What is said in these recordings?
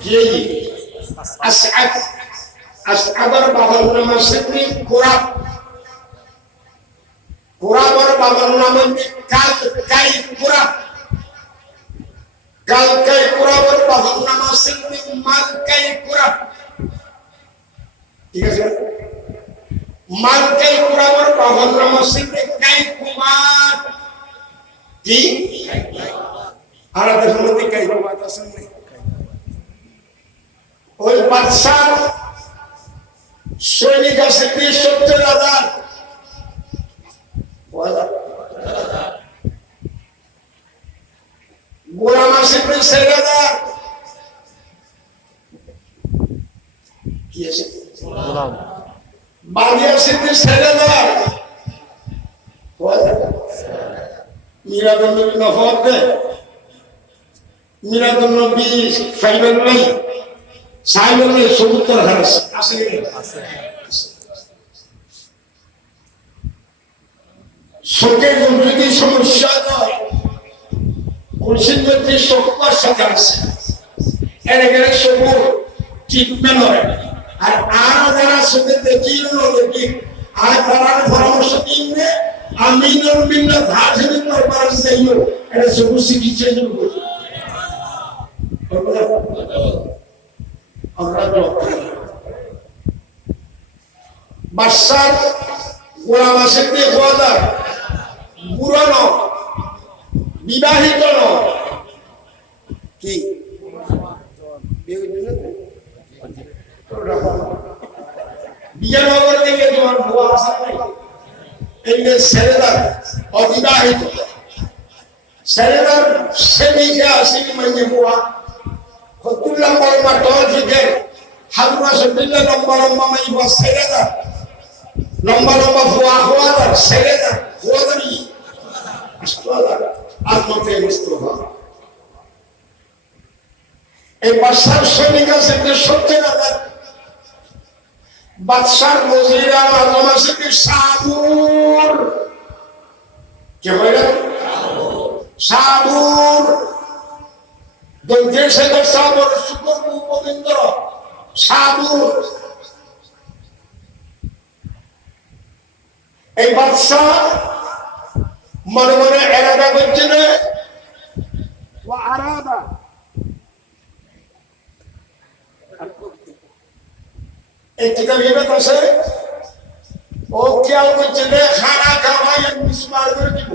কি আসআদ আসআদের বাবার নাম কি কুরাব কুরাবের বাবার নাম কাল কাই কুরাব কাল কাই কুরাবের বাবার নাম কি মাল কাই কুরাব ঠিক আছে মাল কাই কুরাবের বাবার নাম আছে কাই কুমার কি আর মধ্যে কাই ওই বাদশাহ সৈনিক আছে কি সত্তর হাজার গোলাম আছে কি ষাট হাজার কি আছে? বাড়ি আছে কি ষাট হাজার মিরাদুল নফর দে। মিরাদুল নবী ফাইবেল নাই। সাইবেল নাই সত্তর হাজার আছে? চোখে যদি সমস্যা কুলসির মধ্যে চক্ষুর সাথে আছে। এর গেলে চকুর ট্রিটমেন্ট হয়। আর আর যারা চোখে দেখি দেখি? আর তারা পরামর্শ দিনে আমি বিভিন্ন ধার চাইল এটা চকু চিকিৎসা জন্য বাচ্চার গোলাম আছে দিয়ে হওয়া যায় বুড়ো ন বিবাহিত ন থেকে তোমার ভুয়া আসা নাই? এমনি অবিবাহিত। ছেলেদার সেদিকে আসি মানে ভুয়া নম্বর বা থেকে হাজুরা সত্তর নম্বর নম্বর মাইব ছেলেদার লম্বা লম্বা ভুয়া হওয়াদার ছেলেদার হওয়াদারি হাসপাতাল আত্মতে মুস্ত হওয়া। এই বাদশার সৈনিক আছে যে সত্যের আদার বাদশার মজিরা আজম আছে যে সাবুর। কে হয় না সাবুর। দন্তের সাথে সাবর শুকর উপবিন্দ সাবুর। এই বাদশাহ মনে মনে এরাদা করছে না ও আরাদা। এই কিতাব হিবাত আছে ও খেয়াল করছে যে খানা খাওয়াই মিসমার করে দিব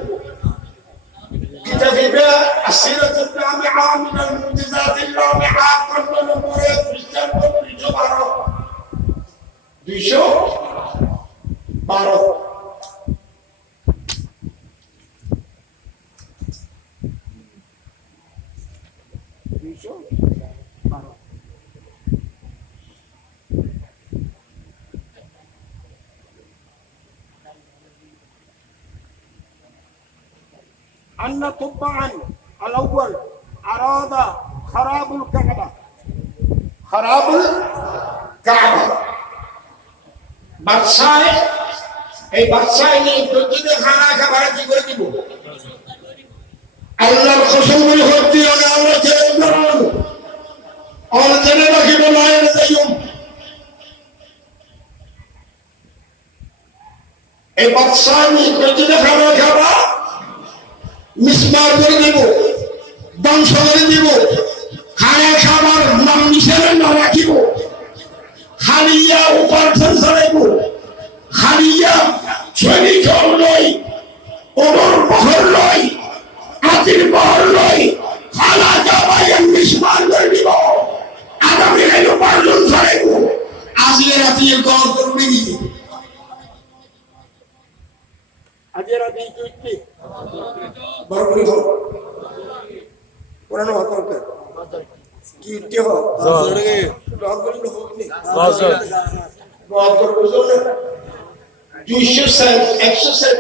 হিবা আসিরাতুল জামিআ মিনাল মুজিজাতিল জামিআ কত নম্বরে খ্রিস্টান দুইশো বারো দুইশো বারো দুইশো বারো أن طبعا الأول أراد خراب الكعبة خراب الكعبة বাদশায় এই বাদশায় নিয়ে যদি খানা খাবার কি করে দিব আল্লাহর কসমের হত্যি আমি আল্লাহ ছেড়ে ধরুন আল্লাহ ছেড়ে রাখিব না এনে যাইম এই বাদশায় নিয়ে যদি খানা খাবা মিসমার করে দেব ধ্বংস করে দিব খানা খাবার নাম হিসেবে না রাখিব। খালিয়া উপার্জন চালাইব খালিয়া সৈনিক নয় ওমর বহর নয় হাতির বহর নয় খালা যাবাই মিসমার করে দিব আগামী উপার্জন চালাইব আজকে রাতে গড় করবি আজকে রাতে কি বড় হোক পুরানো হতো কি উঠতে হোক রং হোক নি? দুইশো সাল একশো সাল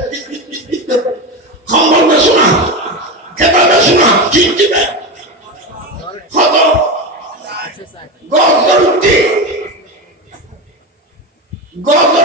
খবর শোনা? শোনা? ঠিক দিবে কত গজর উঠি গজর ওষুধ ট্রিটমেন্ট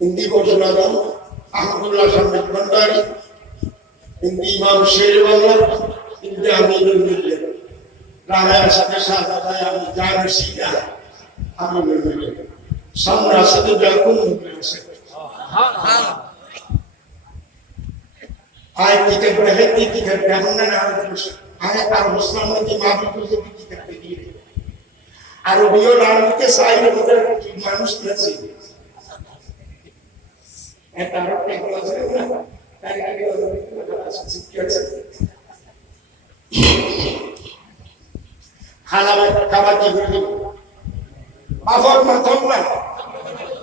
হিন্দি গজল আলম আহমদুল্লাহ সাহেব ভান্ডারী, হিন্দি ইমাম শের বাংলা, হিন্দি আমিরুল মিল্লেন রানার সাথে সাদায় আমি জানি সিনা আমিরুল মিল্লেন সামনা সাথে জাকুন আয় কিতাব বেহেদি কিতাব বেহনা না আয় আর মুসলমান কি মাফি করতে কিতাব আর বিয়ল আনতে সাইরে মানুষ নেছে এটা আর একটা কথা না তার আগে শিক্ষা আছে খানা খাবার কি করে মাফর মাথম না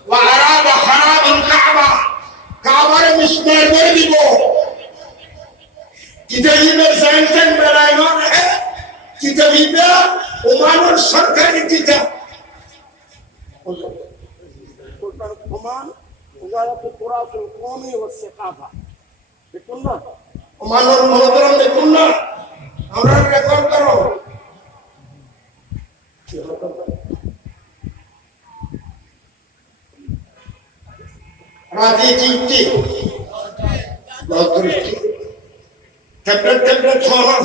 وأراد خراب الكعبة كعبة مسمار করে দিব কিতাবিবে জানতেন বেলায় নয় কিতাবিবে ওমানোর সরকারি কিতাব كمان وزارة التراث القومي والثقافة بكنا ওমানোর মনোগ্রাম দেখুন না আমরা রেকর্ড করো রাতে তিনটি ট্যাবলেট ট্যাবলেট খাওয়ানোর